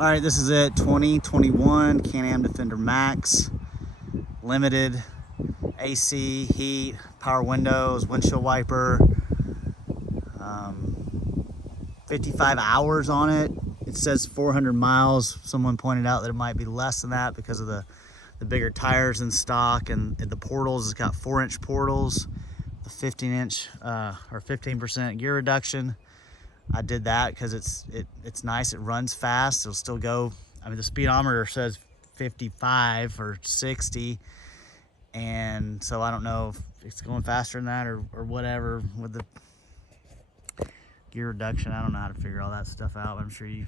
All right, this is it. 2021 Can-Am Defender Max, limited, AC, heat, power windows, windshield wiper. 55 hours on it. It says 400 miles. Someone pointed out that it might be less than that because of the bigger tires in stock, and the portals. It's got 4-inch portals, the 15-inch or 15% gear reduction. I did that because it's nice. It runs fast. It'll still go. I mean, the speedometer says 55 or 60, and so I don't know if it's going faster than that or whatever with the gear reduction. I don't know how to figure all that stuff out, but I'm sure you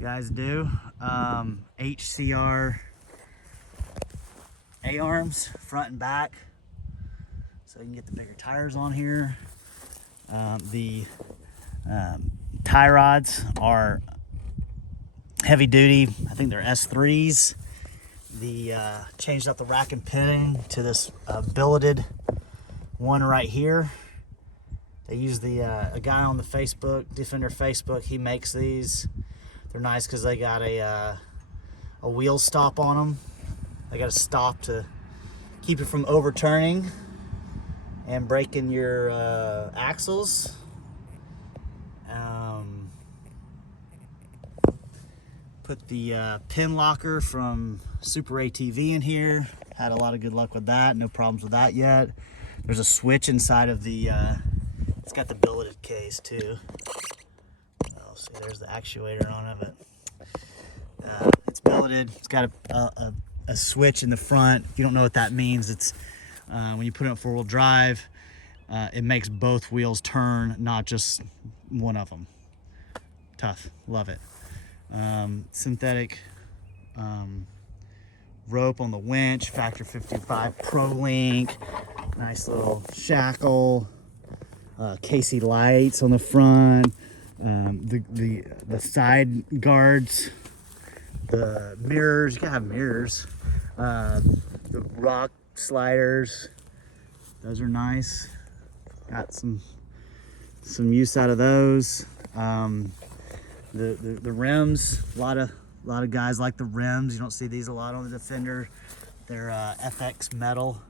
guys do. HCR A-arms, front and back, so you can get the bigger tires on here. The tie rods are heavy duty. I think they're S3s. The changed out the rack and pinning to this billeted one right here. They use the a guy on the Facebook, Defender Facebook, he makes these. They're nice because they got a wheel stop on them. They got a stop to keep it from overturning and breaking your axles. Put the pin locker from Super ATV in here. Had a lot of good luck with that. No problems with that yet. There's a switch inside of the, it's got the billeted case too. Oh, see, there's the actuator on it, but it's billeted. It's got a switch in the front. If you don't know what that means, it's when you put it on 4-wheel drive, it makes both wheels turn, not just one of them. Tough, love it. Synthetic rope on the winch, Factor 55 Pro Link, nice little shackle, KC lights on the front, the side guards, the mirrors. You gotta have mirrors. The rock sliders, those are nice. Got some use out of those. The rims, a lot of guys like the rims. You don't see these a lot on the Defender. They're FX metal,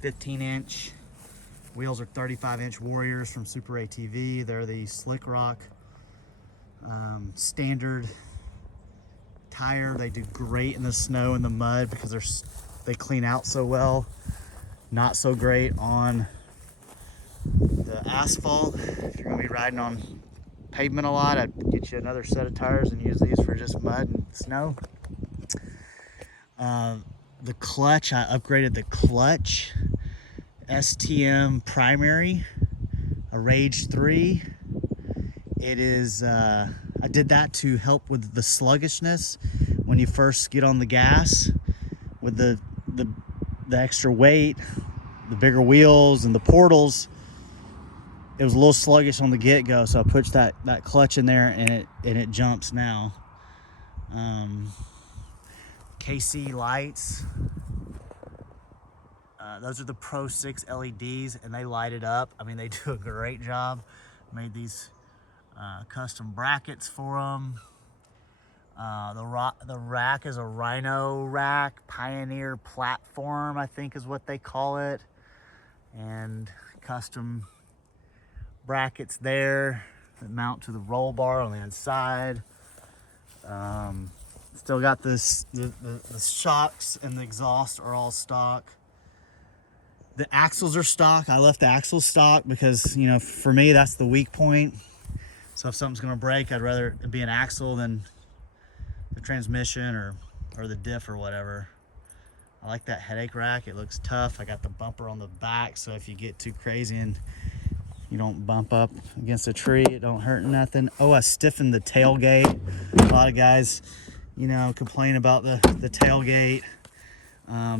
15-inch. Wheels are 35-inch Warriors from Super ATV. They're the Slick Rock standard tire. They do great in the snow and the mud because they clean out so well. Not so great on the asphalt. If you're gonna be riding on pavement a lot, I'd get you another set of tires and use these for just mud and snow. The clutch, I upgraded the clutch. STM primary, a Rage 3. It is, I did that to help with the sluggishness when you first get on the gas. With the extra weight, the bigger wheels and the portals, it was a little sluggish on the get-go, so I pushed that clutch in there and it jumps now. KC lights, those are the Pro 6 LEDs, and they light it up. I mean, they do a great job. Made these custom brackets for them. The rack is a Rhino rack, Pioneer platform, I think is what they call it, and custom brackets there that mount to the roll bar on the inside. Still got this, the shocks and the exhaust are all stock. The axles are stock. I left the axles stock because, you know, for me, that's the weak point. So if something's gonna break, I'd rather it be an axle than the transmission or the diff or whatever. I like that headache rack. It looks tough. I got the bumper on the back, so if you get too crazy and you don't bump up against a tree, it don't hurt nothing. Oh, I stiffened the tailgate. A lot of guys, you know, complain about the tailgate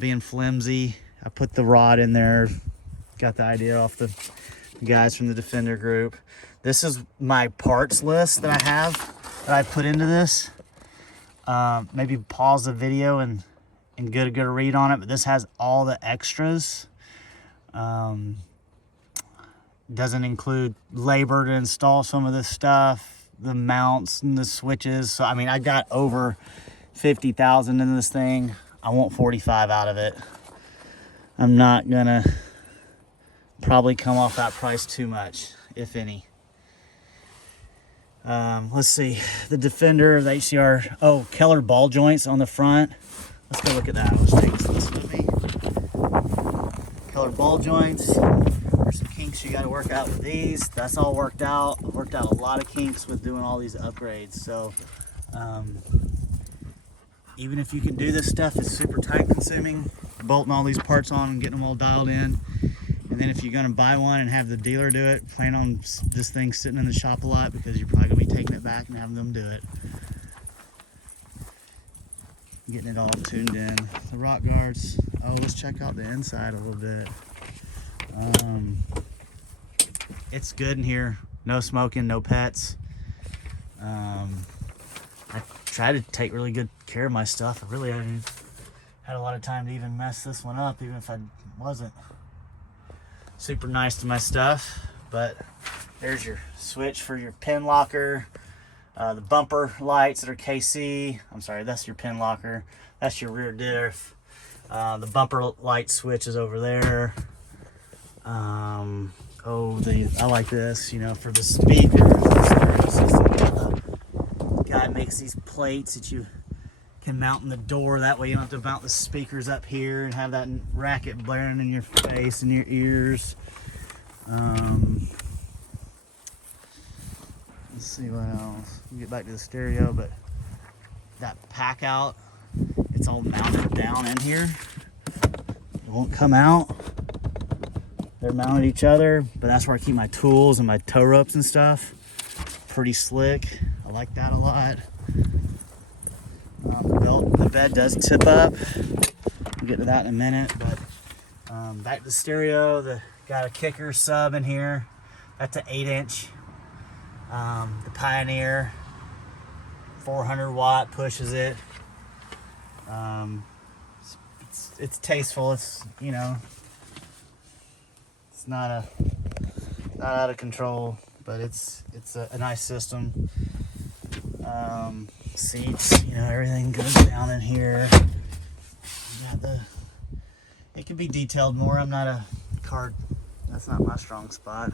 being flimsy. I put the rod in there. Got the idea off the guys from the Defender group. This is my parts list that I have that I put into this. Maybe pause the video and get a read on it, but this has all the extras. Doesn't include labor to install some of this stuff. the mounts and the switches. So I mean, I got over 50,000 in this thing. I want 45 out of it. I'm not gonna probably come off that price too much, if any. Let's see, the Defender, the HCR, oh, Keller ball joints on the front. Let's go look at that. Let's take this with me. Keller ball joints. There's some kinks you got to work out with these. That's all worked out. I've worked out a lot of kinks with doing all these upgrades. So even if you can do this stuff, it's super time consuming. Bolting all these parts on and getting them all dialed in. And then if you're going to buy one and have the dealer do it, plan on this thing sitting in the shop a lot, because you're probably going to be taking it back and having them do it. Getting it all tuned in. The rock guards. Oh, let's check out the inside a little bit. It's good in here. No smoking, no pets. I try to take really good care of my stuff. I really haven't had a lot of time to even mess this one up, even if I wasn't super nice to my stuff. But there's your switch for your pin locker. The bumper lights that are KC. I'm sorry, that's your pin locker. That's your rear diff. The bumper light switch is over there. I like this, you know, for the speaker. The system. The guy makes these plates that you can mount in the door. That way you don't have to mount the speakers up here and have that racket blaring in your face and your ears. Let's see what else. We'll get back to the stereo, but that pack out, it's all mounted down in here. It won't come out. They're mounted each other, but that's where I keep my tools and my tow ropes and stuff. Pretty slick. I like that a lot. The bed does tip up. We'll get to that in a minute, but back to the stereo. Got a kicker sub in here. That's an 8-inch. The Pioneer 400 watt pushes it. It's tasteful. It's, you know, it's not out of control, but it's a nice system. Seats, you know, everything goes down in here. It can be detailed more. I'm not a card. That's not my strong spot.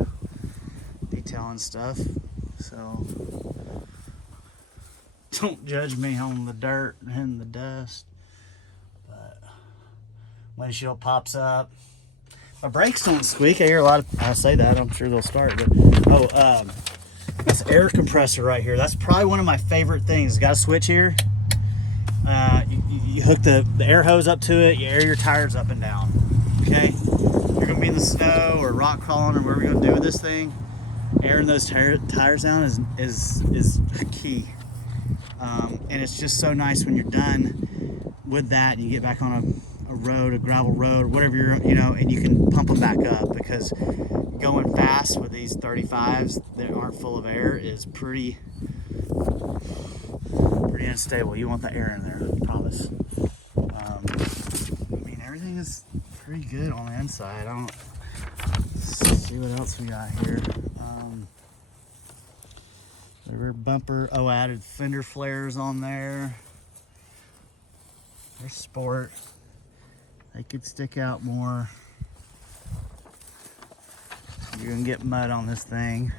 Detailing stuff. So don't judge me on the dirt and the dust. But windshield pops up. My brakes don't squeak. I hear a lot of, I say that, I'm sure they'll start, but this air compressor right here, that's probably one of my favorite things. It's got a switch here. You hook the air hose up to it, you air your tires up and down. Okay? You're gonna be in the snow or rock crawling or whatever you're gonna do with this thing. Airing those tires down is key. And it's just so nice when you're done with that and you get back on a road, a gravel road, whatever you're, you know, and you can pump them back up, because going fast with these 35s that aren't full of air is pretty unstable. You want the air in there, I promise. I mean, everything is pretty good on the inside. Let's see what else we got here. The rear bumper, I added fender flares on there. They're sport. They could stick out more. You're gonna get mud on this thing,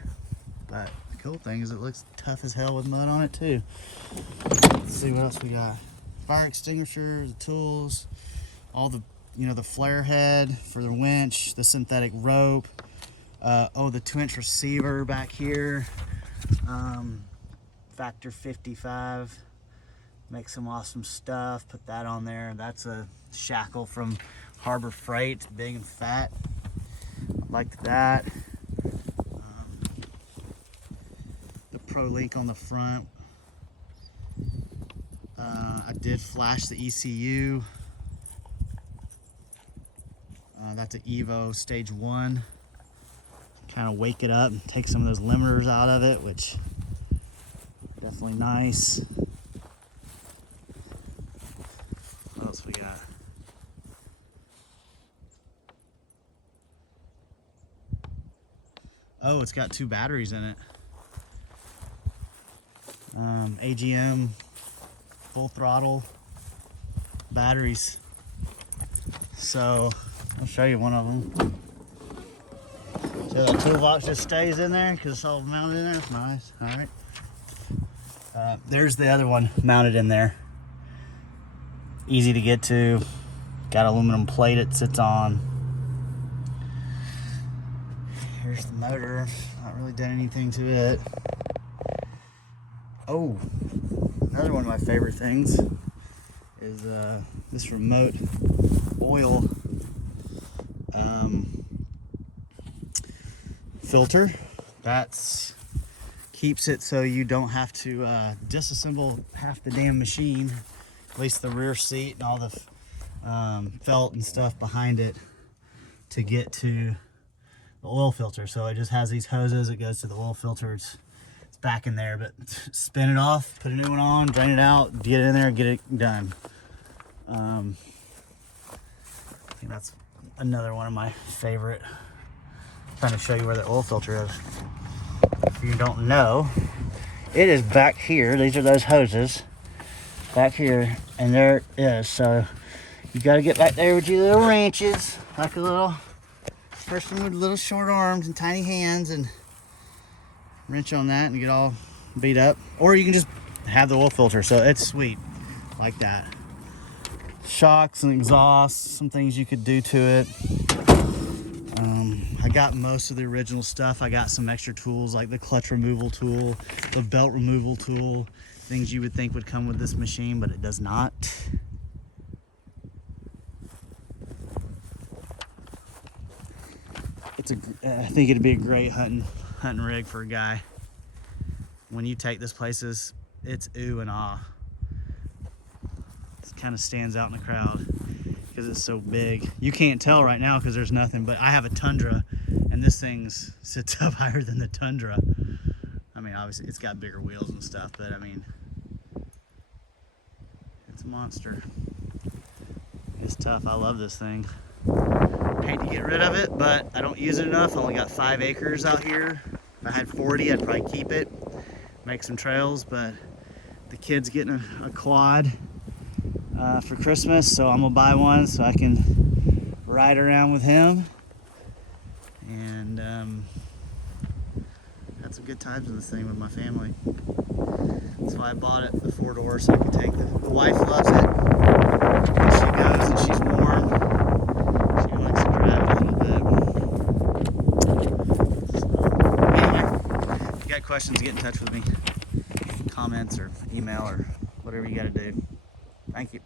but the cool thing is it looks tough as hell with mud on it too. Let's see what else we got. Fire extinguisher, the tools, all the, you know, the flare head for the winch, the synthetic rope. The 2-inch receiver back here. Factor 55. Make some awesome stuff. Put that on there. That's a shackle from Harbor Freight, big and fat. Like that. The ProLink on the front. I did flash the ECU. That's an Evo Stage 1. Kind of wake it up and take some of those limiters out of it, which definitely nice. What else we got? Oh, it's got 2 batteries in it. AGM, full throttle batteries. So I'll show you one of them. So the toolbox just stays in there because it's all mounted in there. That's nice. All right. There's the other one mounted in there. Easy to get to. Got aluminum plate it sits on. Here's the motor. Not really done anything to it. Oh, another one of my favorite things is this remote oil filter. That's keeps it so you don't have to disassemble half the damn machine, at least the rear seat and all the felt and stuff behind it to get to the oil filter. So it just has these hoses, it goes to the oil filter. It's back in there, but spin it off, put a new one on, drain it out, get it in there, get it done. I think that's another one of my favorite. Trying to show you where the oil filter is. If you don't know, it is back here. These are those hoses back here, and there it is. So you got to get back there with your little wrenches, like a little person with little short arms and tiny hands, and wrench on that and get all beat up. Or you can just have the oil filter, so it's sweet like that. Shocks and exhausts, some things you could do to it. I got most of the original stuff. I got some extra tools like the clutch removal tool, the belt removal tool, things you would think would come with this machine, but it does not. I think it'd be a great hunting rig for a guy. When you take this places, it's ooh and ah. It kind of stands out in the crowd because it's so big. You can't tell right now because there's nothing, but I have a Tundra, and this thing sits up higher than the Tundra. I mean, obviously it's got bigger wheels and stuff, but I mean, it's a monster. It's tough. I love this thing. Hate to get rid of it, but I don't use it enough. I only got 5 acres out here. If I had 40, I'd probably keep it, make some trails, but the kid's getting a quad for Christmas, so I'm gonna buy one so I can ride around with him and had some good times with this thing with my family. That's why I bought it, the 4-door, so I can take the wife loves it. When she goes and she's warm, she likes to drive a little bit. So, anyway, if you got questions, get in touch with me. Comments or email or whatever you gotta do. Thank you.